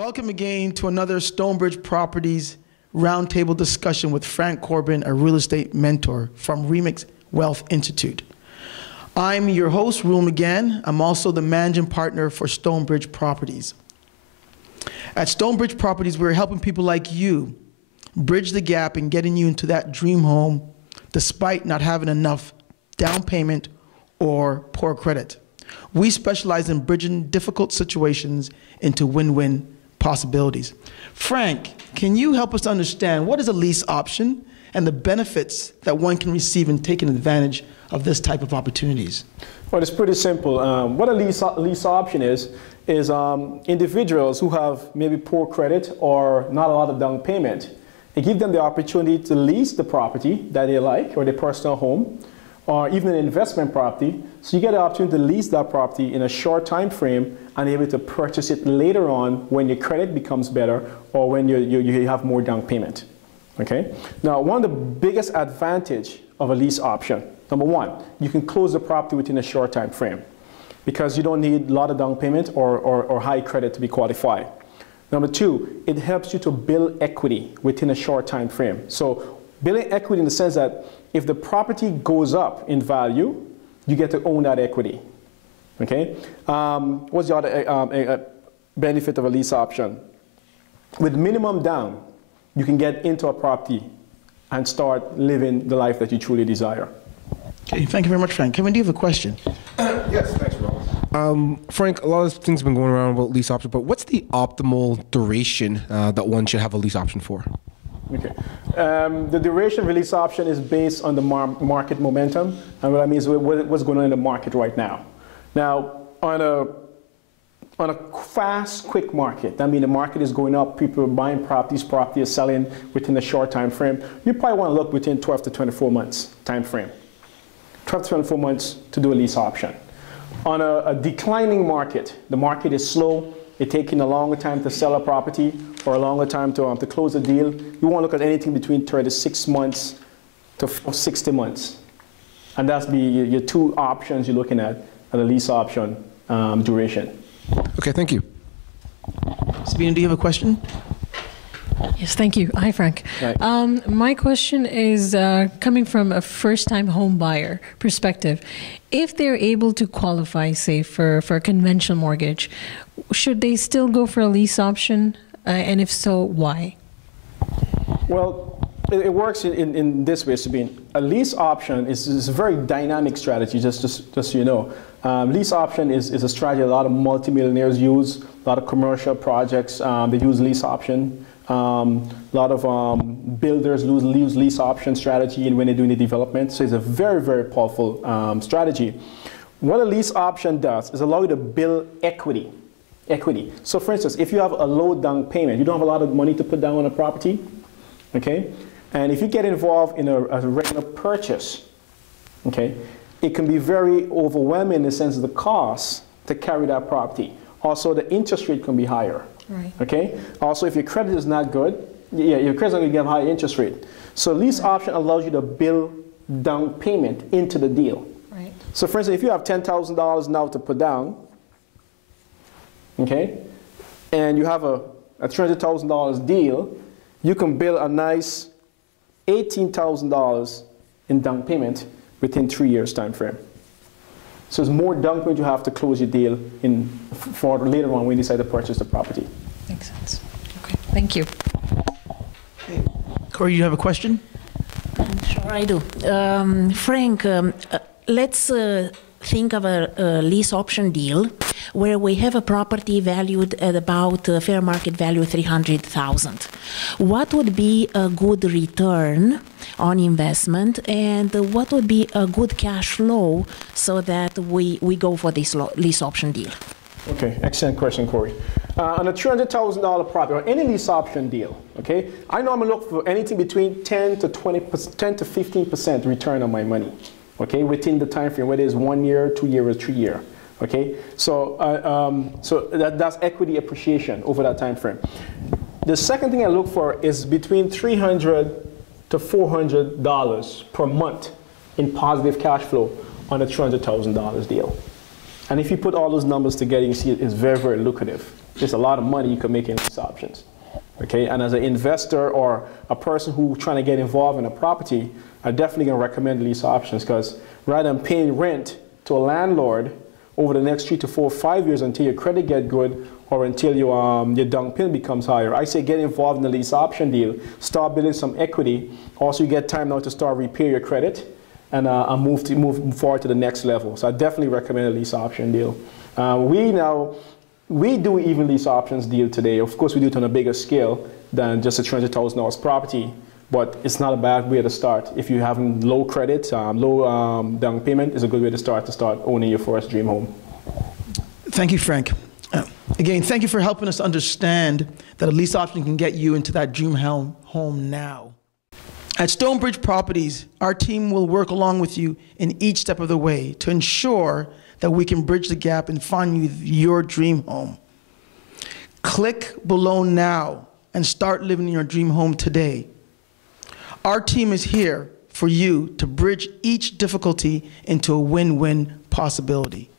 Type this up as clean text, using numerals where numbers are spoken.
Welcome again to another Stonebridge Properties Roundtable discussion with Frank Corbin, a real estate mentor from Remix Wealth Institute. I'm your host, Rule McGann. I'm also the managing partner for Stonebridge Properties. At Stonebridge Properties, we're helping people like you bridge the gap and getting you into that dream home despite not having enough down payment or poor credit. We specialize in bridging difficult situations into win-win possibilities. Frank, can you help us understand what is a lease option and the benefits that one can receive in taking advantage of this type of opportunities? Well, it's pretty simple. What a lease option is individuals who have maybe poor credit or not a lot of down payment. It gives them the opportunity to lease the property that they like, or their personal home, or even an investment property. So you get the opportunity to lease that property in a short time frame and able to purchase it later on when your credit becomes better or when you have more down payment. Okay? Now, one of the biggest advantage of a lease option, number one, you can close the property within a short time frame because you don't need a lot of down payment or high credit to be qualified. Number two, it helps you to build equity within a short time frame. So building equity in the sense that if the property goes up in value, you get to own that equity. Okay? What's the other benefit of a lease option? With minimum down, you can get into a property and start living the life that you truly desire. Okay, thank you very much, Frank. Kevin, do you have a question? Yes, thanks, Rob. Frank, a lot of things have been going around about lease options, but what's the optimal duration that one should have a lease option for? Okay. The duration of a lease option is based on the market momentum, and what I mean is what's going on in the market right now. Now, on a fast, quick market, that means the market is going up, people are buying properties, property is selling within a short time frame, you probably want to look within 12 to 24 months time frame. 12 to 24 months to do a lease option. On a declining market, the market is slow, it's taking a longer time to sell a property or a longer time to close a deal, you want to look at anything between 36 months to 60 months. And that's your two options you're looking at a lease option duration. Okay, thank you. Sabina, do you have a question? Yes, thank you. Hi, Frank. Right. My question is coming from a first-time home buyer perspective. If they're able to qualify, say, for a conventional mortgage, should they still go for a lease option? And if so, why? Well, it works in this way, Sabine. A lease option is a very dynamic strategy, just so you know. Lease option is a strategy a lot of multimillionaires use, a lot of commercial projects, they use lease option. A lot of builders use lease option strategy when they're doing the development. So it's a very, very powerful strategy. What a lease option does is allow you to build equity. So for instance, if you have a low down payment, you don't have a lot of money to put down on a property, okay? And if you get involved in a regular purchase, okay, it can be very overwhelming in the sense of the cost to carry that property. Also, the interest rate can be higher. Right. Okay. Also, if your credit is not good, your credit is going to get a high interest rate. So, lease option allows you to build down payment into the deal. Right. So, for instance, if you have $10,000 now to put down, okay, and you have a $300,000 deal, you can build a nice $18,000 in down payment within 3 years time frame. So it's more down payment you have to close your deal for later on when you decide to purchase the property. Makes sense. Okay, thank you. Okay. Corey, you have a question? Sure, I do. Frank, let's think of a lease option deal where we have a property valued at about fair market value $300,000. What would be a good return on investment, and what would be a good cash flow so that we go for this lease option deal? Okay, excellent question, Corey. On a $300,000 property or any lease option deal, okay, I normally look for anything between 10 to 15% return on my money, okay, within the time frame, whether it's 1 year, 2 years, or 3 years. Okay, so that's equity appreciation over that time frame. The second thing I look for is between $300 to $400 per month in positive cash flow on a $200,000 deal. And if you put all those numbers together, you see it's very, very lucrative. There's a lot of money you can make in lease options. Okay, and as an investor or a person who's trying to get involved in a property, I definitely gonna recommend lease options, because rather than paying rent to a landlord over the next 3 to 4 or 5 years until your credit get good or until your down payment becomes higher, I say get involved in the lease option deal, start building some equity. Also, you get time now to start repair your credit and move forward to the next level. So I definitely recommend a lease option deal. We do even lease options deal today. Of course, we do it on a bigger scale than just a $300,000 property, but it's not a bad way to start. If you're having low credit, low down payment is a good way to start owning your first dream home. Thank you, Frank. Again, thank you for helping us understand that a lease option can get you into that dream home now. At Stonebridge Properties, our team will work along with you in each step of the way to ensure that we can bridge the gap and find you your dream home. Click below now and start living in your dream home today. Our team is here for you to bridge each difficulty into a win-win possibility.